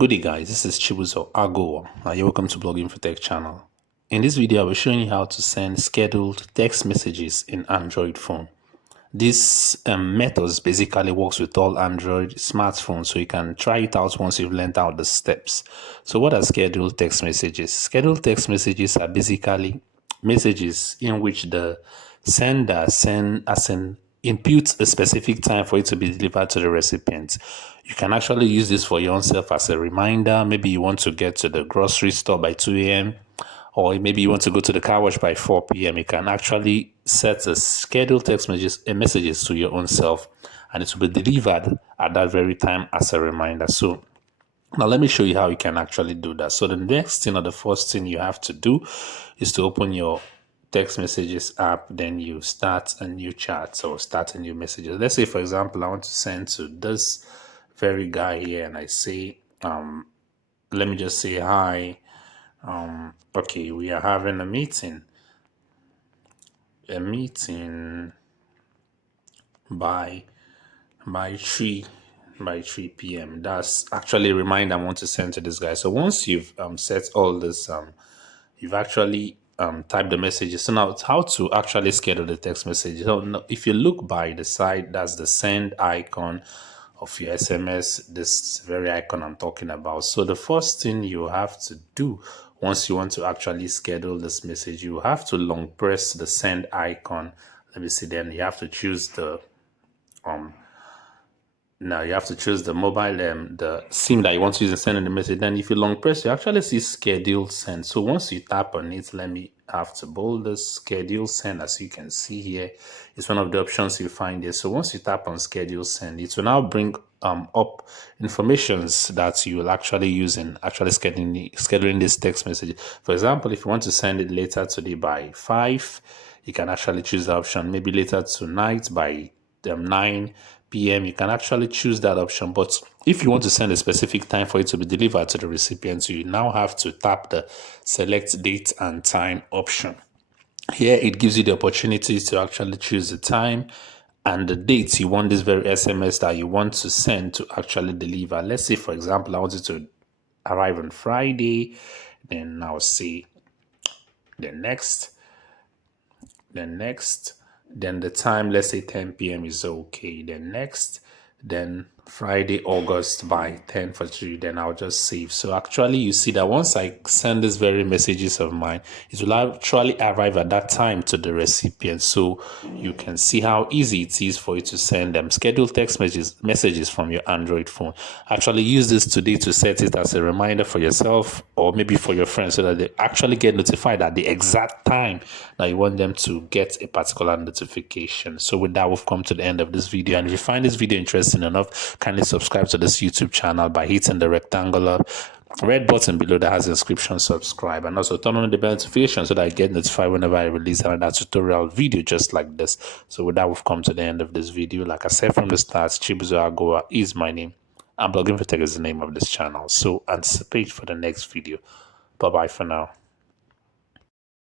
Good day guys, this is Chibuzo Agoa. You're welcome to Blogging for Tech channel. In this video, I'll be showing you how to send scheduled text messages in Android phone. This method basically works with all Android smartphones, so you can try it out once you've learned out the steps. So what are scheduled text messages? Scheduled text messages are basically messages in which the sender imputes a specific time for it to be delivered to the recipient. You can actually use this for your own self as a reminder. Maybe you want to get to the grocery store by 2 a.m. or maybe you want to go to the car wash by 4 p.m. You can actually set a scheduled text messages to your own self, and it will be delivered at that very time as a reminder. So now let me show you how you can actually do that. So the next thing or the first thing you have to do is to open your text messages app, then you start a new chat or start a new messages. Let's say, for example, I want to send to this very guy here, and I say, let me just say hi. Okay, we are having a meeting by 3 p.m. That's actually a reminder I want to send to this guy. So once you've set all this, you've actually typed the messages. So now it's how to actually schedule the text message. So now, if you look by the side, that's the send icon of your SMS, this very icon I'm talking about. So the first thing you have to do once you want to actually schedule this message, you have to long press the send icon. Let me see, then you have to choose the now you have to choose the mobile, the SIM that you want to use in sending the message. Then if you long press, you actually see scheduled send. So once you tap on it, let me have to bold the schedule send. As you can see here, it's one of the options you find here. So once you tap on schedule send, it will now bring up informations that you will actually use in actually scheduling this text message. For example, if you want to send it later today by 5, you can actually choose the option. Maybe later tonight by 9 p.m. you can actually choose that option. But if you want to send a specific time for it to be delivered to the recipient, you now have to tap the select date and time option. Here it gives you the opportunity to actually choose the time and the date you want this very SMS that you want to send to actually deliver. Let's say, for example, I want it to arrive on Friday. Then I'll say the next, then the time, let's say 10 p.m. is okay. Then next, then Friday, August by 10 for 3, then I'll just save. So actually you see that once I send these very messages of mine, it will actually arrive at that time to the recipient. So you can see how easy it is for you to send them scheduled text messages from your Android phone. Actually use this today to set it as a reminder for yourself or maybe for your friends, so that they actually get notified at the exact time that you want them to get a particular notification. So with that, we've come to the end of this video, and if you find this video interesting enough, kindly subscribe to this YouTube channel by hitting the rectangular red button below that has the inscription subscribe, and also turn on the bell notification so that I get notified whenever I release another tutorial video just like this. So with that, we've come to the end of this video. Like I said from the start, Chibuzo Agoa is my name, and Blogging for Tech is the name of this channel. So anticipate for the next video. Bye bye for now.